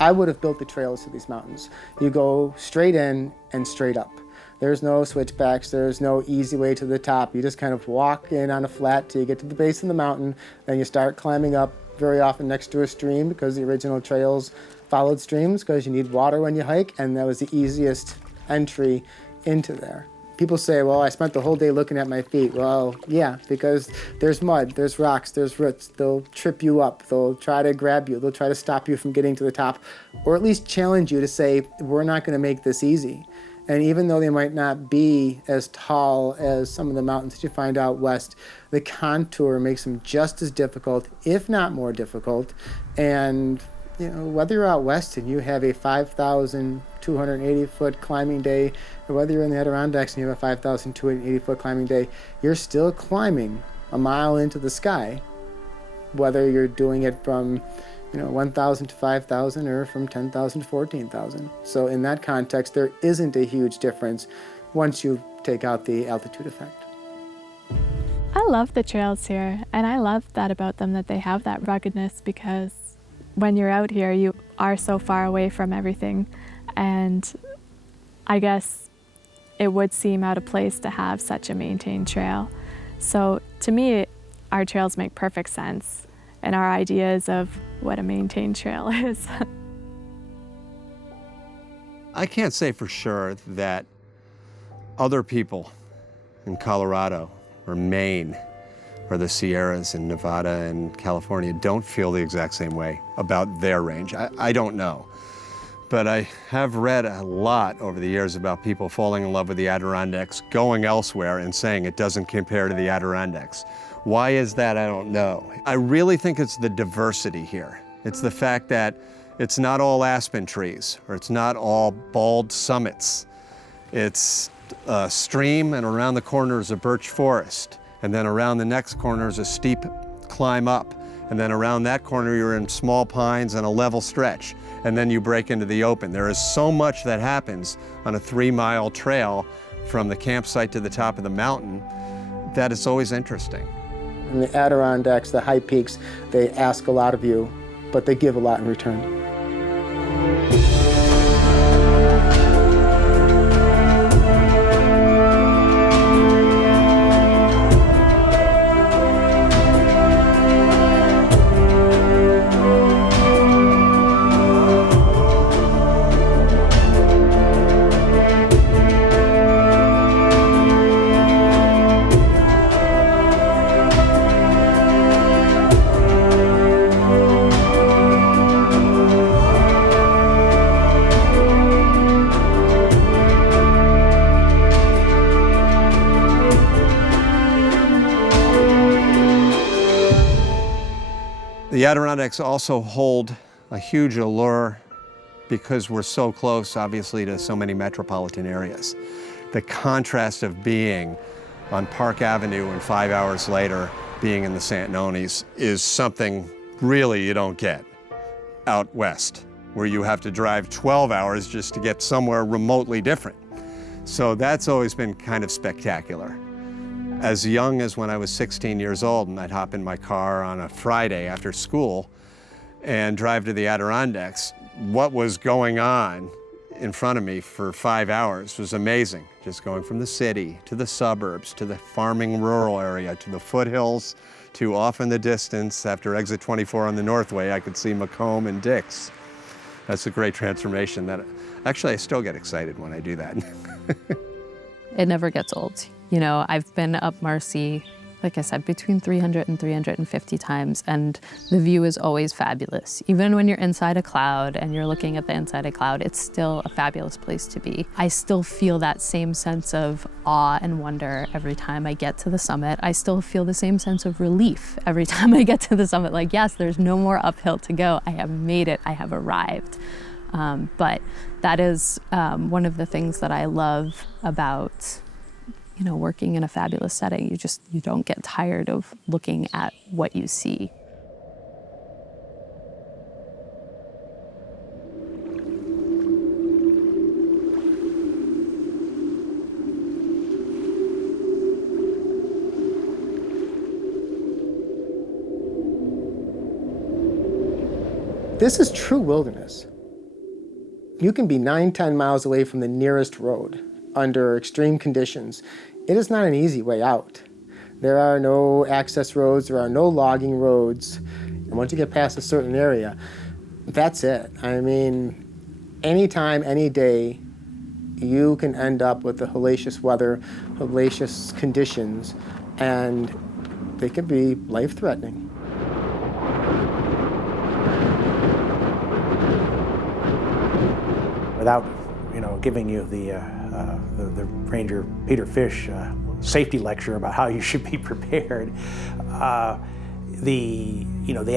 I would have built the trails to these mountains. You go straight in and straight up. There's no switchbacks, there's no easy way to the top. You just kind of walk in on a flat till you get to the base of the mountain, then you start climbing up, very often next to a stream, because the original trails followed streams because you need water when you hike, and that was the easiest entry into there. People say, well, I spent the whole day looking at my feet. Well, yeah, because there's mud, there's rocks, there's roots. They'll trip you up. They'll try to grab you. They'll try to stop you from getting to the top, or at least challenge you to say, we're not going to make this easy. And even though they might not be as tall as some of the mountains that you find out west, the contour makes them just as difficult, if not more difficult. And you know, whether you're out west and you have a 5,280-foot climbing day, or whether you're in the Adirondacks and you have a 5,280-foot climbing day, you're still climbing a mile into the sky, whether you're doing it from 1,000 to 5,000 or from 10,000 to 14,000. So in that context, there isn't a huge difference once you take out the altitude effect. I love the trails here, and I love that about them, that they have that ruggedness, because when you're out here, you are so far away from everything, and I guess it would seem out of place to have such a maintained trail. So to me, our trails make perfect sense, and our ideas of what a maintained trail is. I can't say for sure that other people in Colorado or Maine or the Sierras in Nevada and California don't feel the exact same way about their range. I don't know. But I have read a lot over the years about people falling in love with the Adirondacks, going elsewhere and saying it doesn't compare to the Adirondacks. Why is that? I don't know. I really think it's the diversity here. It's the fact that it's not all aspen trees, or it's not all bald summits. It's a stream, and around the corner is a birch forest. And then around the next corner is a steep climb up. And then around that corner, you're in small pines and a level stretch. And then you break into the open. There is so much that happens on a 3-mile trail from the campsite to the top of the mountain that it's always interesting. In the Adirondacks, the high peaks, they ask a lot of you, but they give a lot in return. The Adirondacks also hold a huge allure because we're so close, obviously, to so many metropolitan areas. The contrast of being on Park Avenue and 5 hours later being in the Santanonis is something really you don't get out west, where you have to drive 12 hours just to get somewhere remotely different. So that's always been kind of spectacular. As young as when I was 16 years old, and I'd hop in my car on a Friday after school and drive to the Adirondacks, what was going on in front of me for 5 hours was amazing. Just going from the city to the suburbs, to the farming rural area, to the foothills, to off in the distance, after exit 24 on the Northway, I could see Macomb and Dix. That's a great transformation that, actually, I still get excited when I do that. It never gets old. You know, I've been up Marcy, like I said, between 300 and 350 times, and the view is always fabulous. Even when you're inside a cloud and you're looking at the inside of a cloud, it's still a fabulous place to be. I still feel that same sense of awe and wonder every time I get to the summit. I still feel the same sense of relief every time I get to the summit. Like, yes, there's no more uphill to go. I have made it. I have arrived. But that is one of the things that I love about working in a fabulous setting. You don't get tired of looking at what you see. This is true wilderness. You can be 9, 10 miles away from the nearest road under extreme conditions. It is not an easy way out. There are no access roads, there are no logging roads. And once you get past a certain area, that's it. I mean, anytime, any day, you can end up with the hellacious weather, hellacious conditions, and they can be life-threatening. Without, giving you the Ranger Peter Fish safety lecture about how you should be prepared, the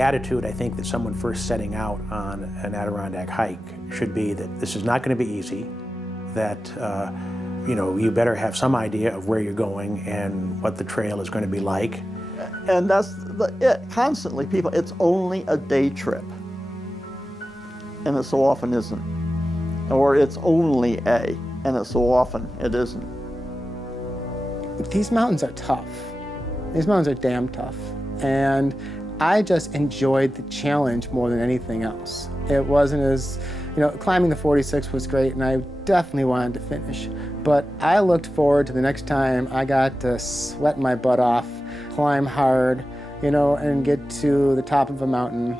attitude I think that someone first setting out on an Adirondack hike should be that this is not going to be easy, that you better have some idea of where you're going and what the trail is going to be like. And that's it. Constantly, people, it's only a day trip. And it so often isn't. Or it's only a, and it so often it isn't. These mountains are tough. These mountains are damn tough. And I just enjoyed the challenge more than anything else. It wasn't as, climbing the 46 was great, and I definitely wanted to finish. But I looked forward to the next time I got to sweat my butt off, climb hard, and get to the top of a mountain.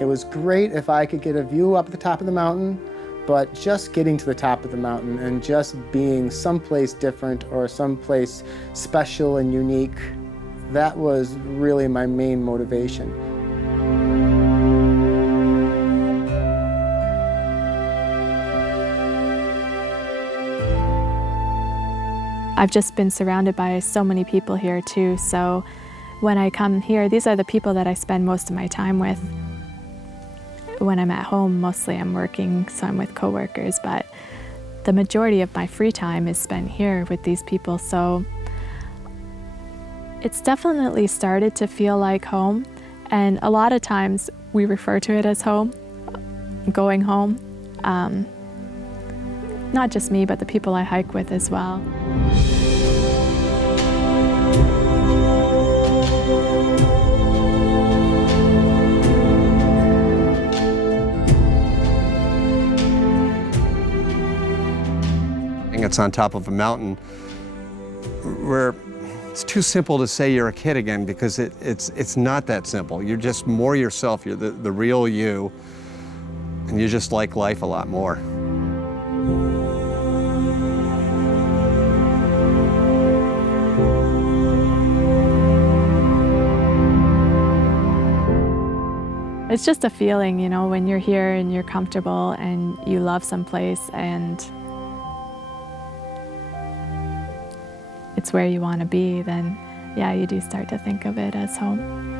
It was great if I could get a view up at the top of the mountain, but just getting to the top of the mountain and just being someplace different or someplace special and unique, that was really my main motivation. I've just been surrounded by so many people here too, so when I come here, these are the people that I spend most of my time with. When I'm at home, mostly I'm working, so I'm with coworkers, but the majority of my free time is spent here with these people, so it's definitely started to feel like home, and a lot of times we refer to it as home, going home. Not just me, but the people I hike with as well. It's on top of a mountain where it's too simple to say you're a kid again, because it's not that simple. You're just more yourself. You're the real you, and you just like life a lot more. It's just a feeling, when you're here and you're comfortable and you love someplace and it's where you want to be, then yeah, you do start to think of it as home.